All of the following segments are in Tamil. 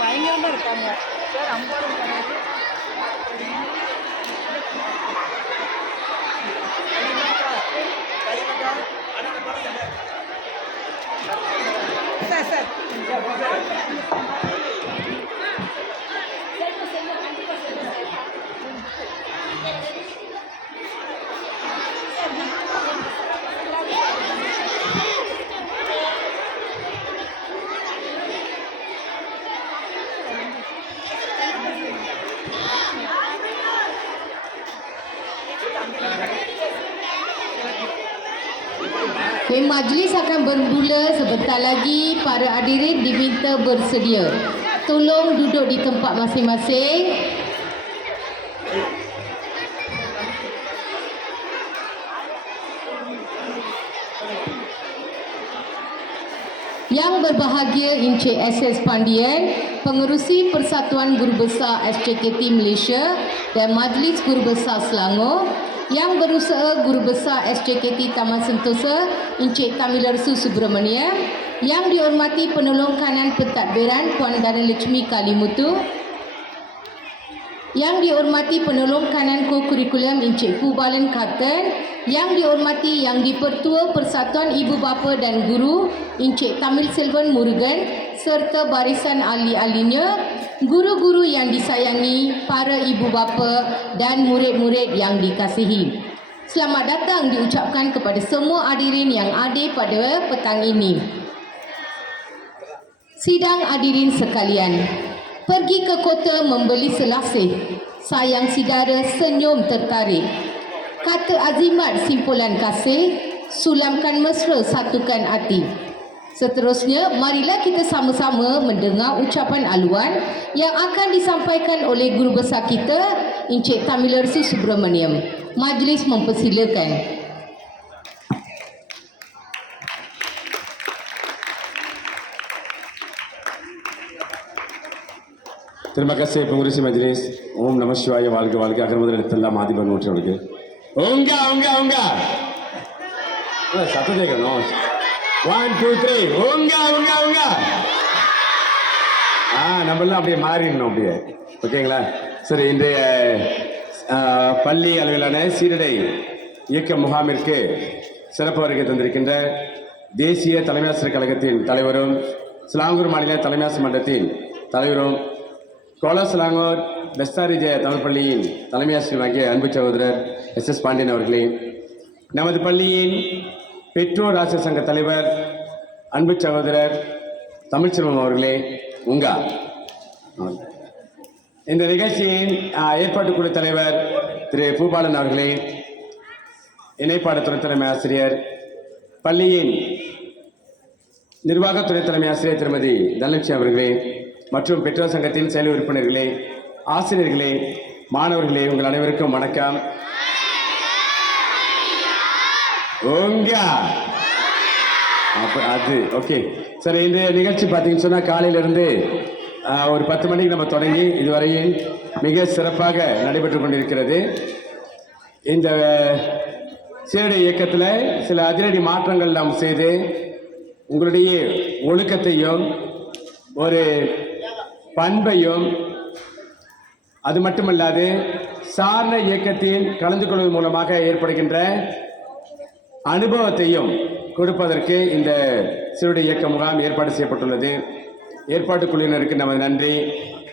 பயங்கரமா இருக்காங்க சார். அம்பாலும் sir sir Majlis akan bermula sebentar lagi. Para hadirin diminta bersedia. Tolong duduk di tempat masing-masing. Yang berbahagia Encik SS Pandian, Pengerusi Persatuan Guru Besar SJKT Malaysia dan Majlis Guru Besar Selangor, Yang Berusaha Guru Besar SJKT Taman Sentosa Encik Tamilarsu Subramaniam, Yang dihormati Penolong Kanan Pentadbiran Puan Dhanalakshmi Kalimutu, Yang dihormati Penolong Kanan Co-Kurikulum Encik Pubalan Kapten, Yang dihormati Yang di-Pertua Persatuan Ibu Bapa dan Guru Encik Tamil Selvan Murugan serta barisan ahli-ahlinya, guru-guru yang disayangi, para ibu bapa dan murid-murid yang dikasihi. Selamat datang diucapkan kepada semua hadirin yang hadir pada petang ini. Sidang hadirin sekalian, pergi ke kota membeli selasih, sayang sidara senyum tertarik. Kata azimat simpulan kasih, sulamkan mesra satukan hati. Seterusnya, marilah kita sama-sama mendengar ucapan aluan yang akan disampaikan oleh Guru Besar kita, Encik Tamilarsu Subramaniam. Majlis mempersilakan. Terima kasih pengurusi majlis. Om Namah Shivaya, வாழ்க வாழ்க. அகர முதல் எழுத்தெல்லாம் ஆதிபன் நூற்றவர்களுக்கு. உங்க சத்தம் கேட்கணும். 1 2 3 உங்க நம்மளாம் அப்படியே மாறிடணும் அப்படியே. ஓகேங்களா? சரி, இன்றைய பள்ளி அளவிலான சீரடை இயக்க முகாமிற்கு சிறப்பு வருகை தந்திருக்கின்ற தேசிய தலைமையாசிரியர் கழகத்தின் தலைவரும் சிலாங்கூர் மாநில தலைமையாசிரியர் மன்றத்தின் தலைவரும் கோலாசலாங்கூர் பெஸ்தாரி ஜெய தமிழ் பள்ளியின் தலைமையாசிரியர் ஆகிய அன்பு சகோதரர் SS பாண்டியன் அவர்களே, நமது பள்ளியின் பெற்றோர் ஆசிரியர் சங்க தலைவர் அன்பு சகோதரர் தமிழ்ச்செல்வம் அவர்களே, இந்த நிகழ்ச்சியின் ஏற்பாட்டுக்குழு தலைவர் திரு பூபாலன் அவர்களே, இணைப்பாடு துணை தலைமை ஆசிரியர், பள்ளியின் நிர்வாகத்துறை தலைமை ஆசிரியர் திருமதி தனலட்சுமி அவர்களே, மற்றும் பெற்றோர் சங்கத்தின் செயல் உறுப்பினர்களே, ஆசிரியர்களே, மாணவர்களே, உங்கள் அனைவருக்கும் வணக்கம். அது ஓகே. சரி, இந்த நிகழ்ச்சி பார்த்தீங்கன்னு சொன்னால் காலையிலிருந்து ஒரு 10 மணிக்கு நம்ம தொடங்கி இதுவரையில் மிக சிறப்பாக நடைபெற்று கொண்டிருக்கிறது. இந்த சீரடை இயக்கத்தில் சில அதிரடி மாற்றங்கள் நாம் செய்து உங்களுடைய ஒழுக்கத்தையும் ஒரு பண்பையும், அது மட்டுமல்லாது சாரண இயக்கத்தில் கலந்து கொள்வதன் மூலமாக ஏற்படுகின்ற அனுபவத்தையும் கொடுப்பதற்கு இந்த சீருடை இயக்க முகாம் ஏற்பாடு செய்யப்பட்டுள்ளது. ஏற்பாட்டு குழுவினருக்கு நமது நன்றி.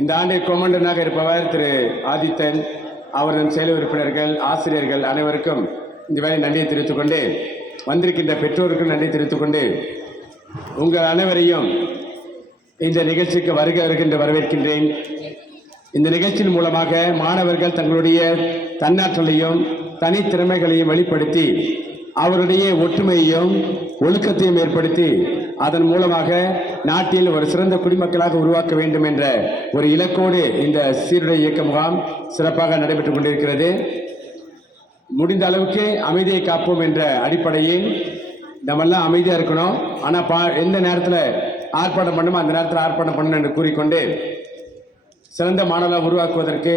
இந்த ஆண்டு கொமண்டனாக இருப்பவர் திரு ஆதித்தன், அவரின் செயல் உறுப்பினர்கள், ஆசிரியர்கள் அனைவருக்கும் இந்த வேலை நன்றியை தெரிவித்துக் கொண்டு, வந்திருக்கின்ற பெற்றோருக்கும் நன்றி தெரிவித்துக் கொண்டு, உங்கள் அனைவரையும் இந்த நிகழ்ச்சிக்கு வருகின்ற வரவேற்கின்றேன். இந்த நிகழ்ச்சியின் மூலமாக மாணவர்கள் தங்களுடைய தன்னாற்றலையும் தனித்திறமைகளையும் வெளிப்படுத்தி அவருடைய ஒற்றுமையையும் ஒழுக்கத்தையும் ஏற்படுத்தி அதன் மூலமாக நாட்டில் ஒரு சிறந்த குடிமக்களாக உருவாக்க வேண்டும் என்ற ஒரு இலக்கோடு இந்த சீருடை இயக்க முகாம் சிறப்பாக நடைபெற்றுக் கொண்டிருக்கிறது. முடிந்த அளவுக்கு அமைதியை காப்போம் என்ற அடிப்படையில் நம்மெல்லாம் அமைதியாக இருக்கணும். ஆனால் எந்த நேரத்தில் ஆர்ப்பாட்டம் பண்ணுமோ அந்த நேரத்தில் ஆர்ப்பாட்டம் பண்ணணும் என்று கூறிக்கொண்டு சிறந்த மாணவர்களாக உருவாக்குவதற்கு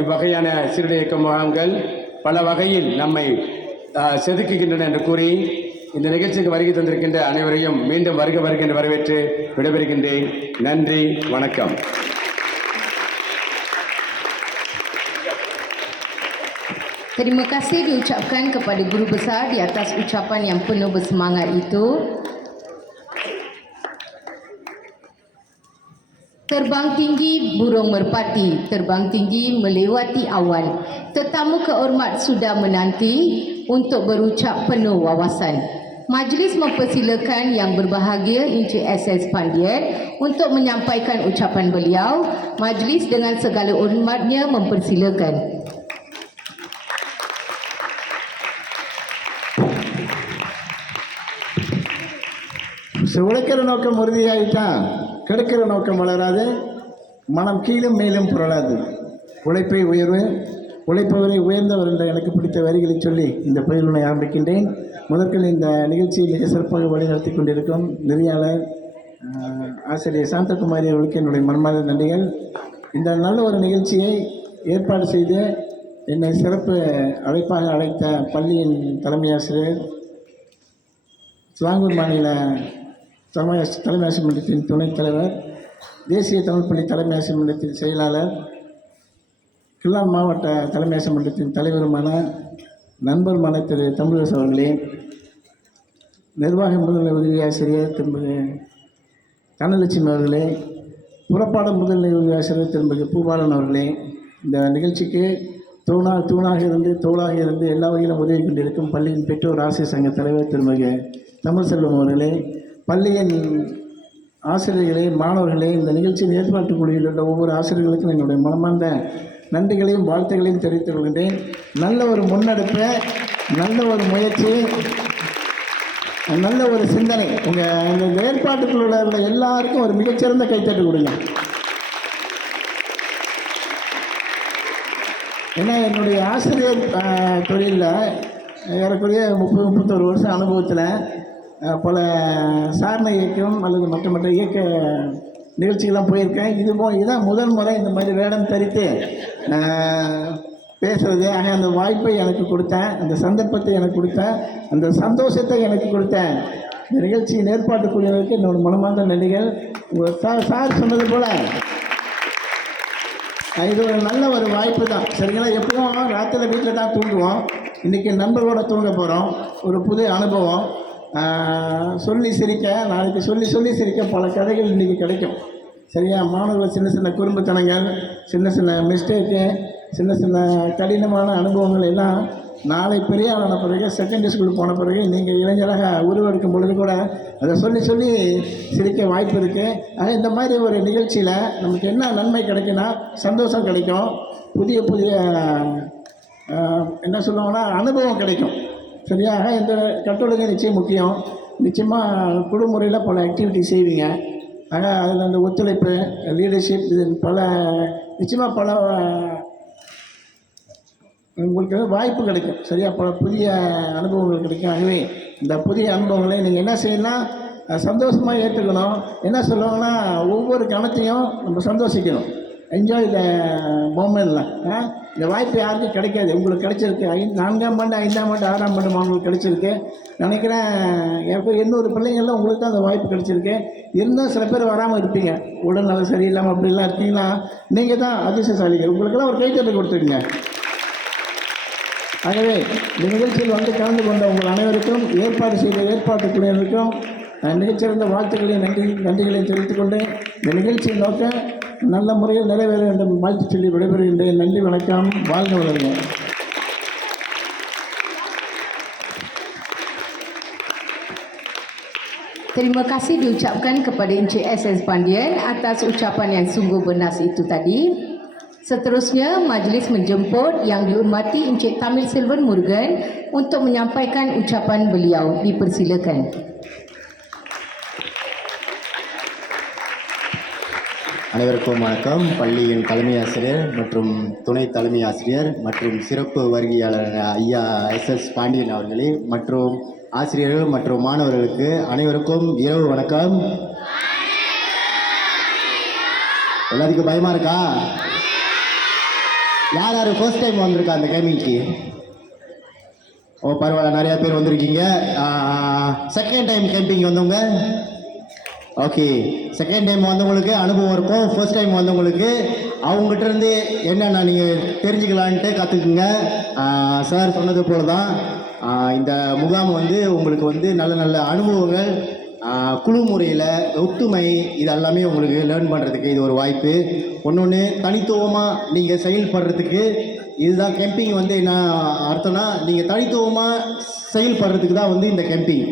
இவ்வகையான சீருடை இயக்க முகாம்கள் பல வகையில் நம்மை செதுக்குகின்றன என்று கூறி இந்த நிகழ்ச்சிக்கு வருகை தந்திருக்கின்ற அனைவரையும் மீண்டும் வருக வருக என்று வரவேற்று விடைபெறுகின்றேன். நன்றி, வணக்கம். Terima kasih diucapkan kepada Guru Besar di atas ucapan yang penuh bersemangat itu. Terbang tinggi burung merpati, terbang tinggi melewati awan. Tetamu kehormat sudah menanti untuk berucap penuh wawasan. Majlis mempersilakan yang berbahagia Encik SS Pandian untuk menyampaikan ucapan beliau. Majlis dengan segala hormatnya mempersilakan. உழைக்கிற நோக்கம் உறுதியாயிட்டா கெடுக்கிற நோக்கம் வளராது, மனம் கீழும் மேலும் புரளாது. உழைப்பை உயர்வு, உழைப்பவரை உயர்ந்தவர் என்ற எனக்கு பிடித்த வரிகளை சொல்லி இந்த பயிர்வினை ஆரம்பிக்கின்றேன். முதற்கில் இந்த நிகழ்ச்சியை மிக சிறப்பாக வழிநடத்தி கொண்டிருக்கும் நெறியாளர் ஆசிரியர் சாந்தகுமாரி அவர்களுக்கு என்னுடைய மனமார்ந்த நன்றிகள். இந்த நல்ல ஒரு நிகழ்ச்சியை ஏற்பாடு செய்து என்னை சிறப்பு அழைப்பாக அழைத்த பள்ளியின் தலைமை ஆசிரியர், சிலாங்கூர் மாநில தலைமை ஆசிரியர் மன்றத்தின் துணைத் தலைவர், தேசிய தமிழ் பள்ளி தலைமை ஆசிரியர் மன்றத்தின் செயலாளர், கிள்ளான் மாவட்ட தலைமை ஆசிரியர் மன்றத்தின் தலைவருமான நண்பருமான திரு தமிழரசு அவர்களே, நிர்வாக முதல்நிலை உதவி ஆசிரியர் திருமதி கனலட்சுமி அவர்களே, புறப்பாட முதல்நிலை உதவி ஆசிரியர் திருமதி பூபாலன் அவர்களே, இந்த நிகழ்ச்சிக்கு தூணாக இருந்து தோளாக இருந்து எல்லா வகையிலும் உதவி கொண்டிருக்கும் பள்ளியின் பெற்றோர் ஆசிரியர் சங்க தலைவர் திருமதி தமிழ் செல்வம் அவர்களே, பள்ளியின் ஆசிரியர்களே, மாணவர்களே, இந்த நிகழ்ச்சியின் ஏற்பாட்டு குழுவில் உள்ள ஒவ்வொரு ஆசிரியர்களுக்கும் என்னுடைய மனமார்ந்த நன்றிகளையும் வாழ்த்துக்களையும் தெரிவித்துக் கொள்கின்றேன். நல்ல ஒரு முன்னெடுப்பு, நல்ல ஒரு முயற்சி, நல்ல ஒரு சிந்தனை. இந்த ஏற்பாட்டுக்குள்ள உள்ள எல்லாருக்கும் ஒரு மிகச்சிறந்த கைத்தட்டு கொடுங்க. ஏன்னா என்னுடைய ஆசிரியர் தொழிலில் ஏறக்குறைய 30-31 வருஷம் அனுபவத்தில் பல சாரண இயக்கம் அல்லது மற்ற இயக்க நிகழ்ச்சிகள்லாம் போயிருக்கேன். இதுதான் முதல் முறை இந்த மாதிரி வேடம் தரித்து பேசுகிறது. ஆக அந்த வாய்ப்பை எனக்கு கொடுத்தேன், அந்த சந்தர்ப்பத்தை எனக்கு கொடுத்தேன், அந்த சந்தோஷத்தை எனக்கு கொடுத்தேன் இந்த நிகழ்ச்சியின் ஏற்பாட்டு குழுவினருக்கு என்னோட மனமார்ந்த நன்றிகள். சார் சொன்னது போல் இது ஒரு நல்ல ஒரு வாய்ப்பு தான். சரிங்களா? எப்பவும் ராத்திரியில் வீட்டில் தான் தூங்குவோம், இன்றைக்கி நண்பர்களோட தூங்க போகிறோம். ஒரு புது அனுபவம். சொல்லி சிரிக்க, நாளைக்கு சொல்லி சிரிக்க பல கதைகள் இன்றைக்கி கிடைக்கும். சரியா? மாணவர்கள் சின்ன சின்ன குறும்புத்தனங்கள், சின்ன சின்ன மிஸ்டேக்கு, சின்ன கடினமான அனுபவங்கள் எல்லாம் நாளை பெரிய ஆளான பிறகு, செகண்டரி ஸ்கூல் போன பிறகு, நீங்கள் இளைஞராக உருவெடுக்கும் பொழுது கூட அதை சொல்லி சிரிக்க வாய்ப்பு இருக்குது. ஆனால் இந்த மாதிரி ஒரு நிகழ்ச்சியில் நமக்கு என்ன நன்மை கிடைக்குன்னா சந்தோஷம் கிடைக்கும், புதிய என்ன சொல்லுவாங்கன்னா அனுபவம் கிடைக்கும். சரியாக இந்த கட்டுரைகள் நிச்சயம் முக்கியம். நிச்சயமாக குழுமுறையில் பல ஆக்டிவிட்டி செய்வீங்க. ஆக அதில் அந்த ஒத்துழைப்பு, லீடர்ஷிப், இது நிச்சயமாக பல உங்களுக்கு வாய்ப்பு கிடைக்கும். சரியா? பல புதிய அனுபவங்கள் கிடைக்கும். ஆகவே இந்த புதிய அனுபவங்களை நீங்கள் என்ன செய்யலாம், சந்தோஷமாக ஏற்றுக்கணும். என்ன சொல்லுவாங்கன்னா ஒவ்வொரு கணத்தையும் நம்ம சந்தோஷிக்கணும். Enjoy the மொமெண்ட்லாம். இந்த வாய்ப்பு யாருக்கும் கிடைக்காது. உங்களுக்கு கிடைச்சிருக்கு. 4ஆம் ஆண்டு 5ஆம் ஆண்டு 6ஆம் ஆண்டு மாணவர்களுக்கு கிடைச்சிருக்கு. நினைக்கிறேன் எனக்கு 800 பிள்ளைங்கள்லாம் உங்களுக்கு தான் அந்த வாய்ப்பு கிடைச்சிருக்கு. இருந்தால் சில பேர் வராமல் இருப்பீங்க, உடல்நலம் சரியில்லாமல் அப்படிலாம் இருக்கீங்கன்னா நீங்கள் தான் அதிர்ஷ்டசாலிகள். உங்களுக்கெல்லாம் ஒரு கைத்தட்டல் கொடுத்துருங்க. ஆகவே இந்த நிகழ்ச்சியில் வந்து கலந்து கொண்ட உங்கள் அனைவருக்கும், ஏற்பாடு செய்த ஏற்பாட்டு குழுவினருக்கும் மிகச்சிறந்த வாழ்த்துக்களையும் நன்றிகளையும் தெரிவித்துக் கொண்டு இந்த நிகழ்ச்சியின் நோக்கம் நல்ல முறையில் நிறைவேற வேண்டும் வாழ்த்து சொல்லி விடைபெறுகின்றேன். நன்றி, வணக்கம். வாழ்க வளருங்க. Terima kasih diucapkan kepada Encik SS Pandian atas ucapan yang sungguh bernas itu tadi. Seterusnya, majlis menjemput yang dihormati Encik Tamil Silvan Murugan untuk menyampaikan ucapan beliau. Dipersilakan. அனைவருக்கும் வணக்கம். பள்ளியின் தலைமை ஆசிரியர் மற்றும் துணை தலைமை ஆசிரியர் மற்றும் சிறப்பு வருகையாளர் ஐயா SS பாண்டியன் அவர்களே மற்றும் ஆசிரியர்கள் மற்றும் மாணவர்களுக்கு அனைவருக்கும் இரவு வணக்கம். எல்லாத்துக்கும் பயமா இருக்கா? யார் யார் ஃபர்ஸ்ட் டைம் வந்திருக்கா அந்த கேமிங்க்கு? ஓ பரவாயில்ல, நிறையா பேர் வந்திருக்கீங்க. செகண்ட் டைம் கேம்பிங் வந்தவங்க? ஓகே, செகண்ட் டைம் வந்தவங்களுக்கு அனுபவம் இருக்கும். ஃபர்ஸ்ட் டைம் வந்தவங்களுக்கு அவங்ககிட்ட இருந்து என்னென்ன நீங்கள் தெரிஞ்சுக்கலான்ட்டு கற்றுக்குங்க. சார் சொன்னது போல தான் இந்த முகாம் வந்து உங்களுக்கு வந்து நல்ல நல்ல அனுபவங்கள், குழு முறையில் ஒத்துமை, இது எல்லாமே உங்களுக்கு லேர்ன் பண்ணுறதுக்கு இது ஒரு வாய்ப்பு. ஒன்று தனித்துவமாக நீங்கள் செயல்படுறதுக்கு இதுதான் கேம்பிங் வந்து என்ன அர்த்தம்னா, நீங்கள் தனித்துவமாக செயல்படுறதுக்கு தான் வந்து இந்த கேம்பிங்.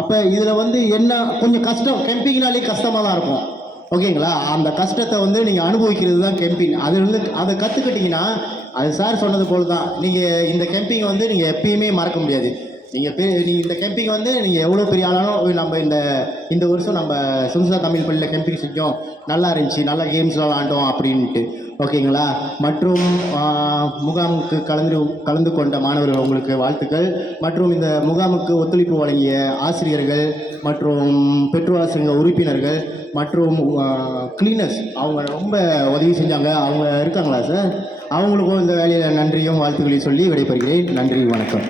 அப்போ இதில் வந்து என்ன கொஞ்சம் கஷ்டம், கேம்பிங்னாலே கஷ்டமாக தான் இருக்கும். ஓகேங்களா? அந்த கஷ்டத்தை வந்து நீங்கள் அனுபவிக்கிறது தான் கேம்பிங். அதை கற்றுக்கிட்டிங்கன்னா அது சார் சொன்னது போல தான் நீங்கள் இந்த கேம்பிங் வந்து நீங்கள் எப்பயுமே மறக்க முடியாது. நீங்கள் இந்த கேம்பிங் வந்து நீங்கள் எவ்வளோ பெரிய ஆளாலும் நம்ம இந்த வருஷம் நம்ம சுன்சா தமிழ் பள்ளியில் கேம்பிங் செஞ்சோம், நல்லா இருந்துச்சு, நல்லா கேம்ஸ்லாம் விளாண்டோம் அப்படின்ட்டு. ஓகேங்களா? மற்றும் முகாமுக்கு கலந்து கொண்ட மாணவர்கள் உங்களுக்கு வாழ்த்துக்கள். மற்றும் இந்த முகாமுக்கு ஒத்துழைப்பு வழங்கிய ஆசிரியர்கள் மற்றும் பெற்றோர் சங்க உறுப்பினர்கள் மற்றும் கிளீனர்ஸ், அவங்க ரொம்ப உதவி செஞ்சாங்க. அவங்க இருக்காங்களா சார்? அவங்களுக்கும் இந்த வேலையில் நன்றியும் வாழ்த்துக்களையும் சொல்லி விடைபெறுகிறேன். நன்றி, வணக்கம்.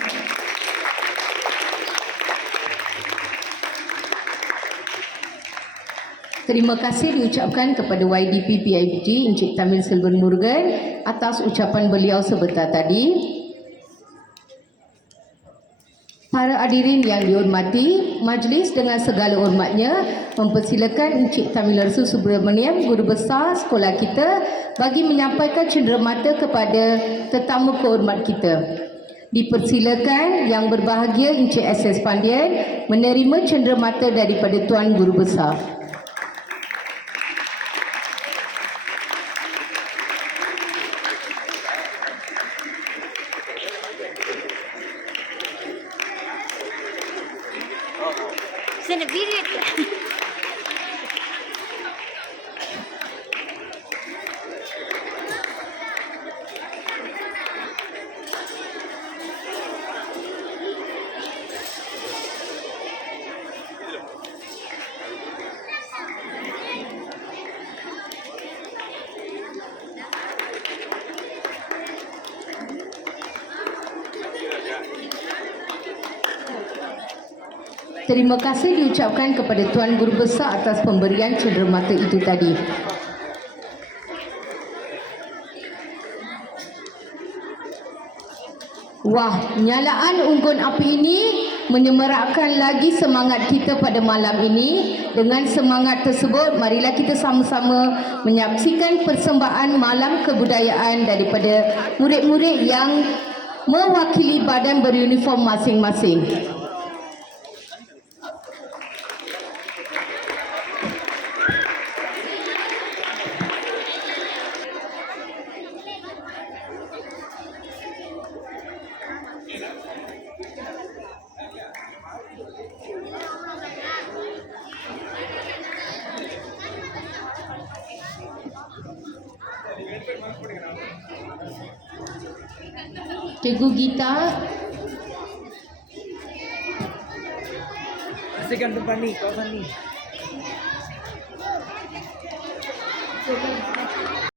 Terima kasih diucapkan kepada YDP PIG Encik Tamil Selvan Murugan atas ucapan beliau sebentar tadi. Para hadirin yang dihormati, majlis dengan segala hormatnya mempersilakan Encik Tamilarsu Subramaniam, Guru Besar sekolah kita, bagi menyampaikan cenderamata kepada tetamu kehormat kita. Dipersilakan Yang Berbahagia Encik SS Pandian menerima cenderamata daripada Tuan Guru Besar. Sana video dia. Terima kasih diucapkan kepada Tuan Guru Besar atas pemberian cenderamata itu tadi. Wah, nyalaan unggun api ini menyemarakkan lagi semangat kita pada malam ini. Dengan semangat tersebut, marilah kita sama-sama menyaksikan persembahan malam kebudayaan daripada murid-murid yang mewakili badan beruniform masing-masing. Cikgu Gita, Pastikan tempat ni, kawasan ni.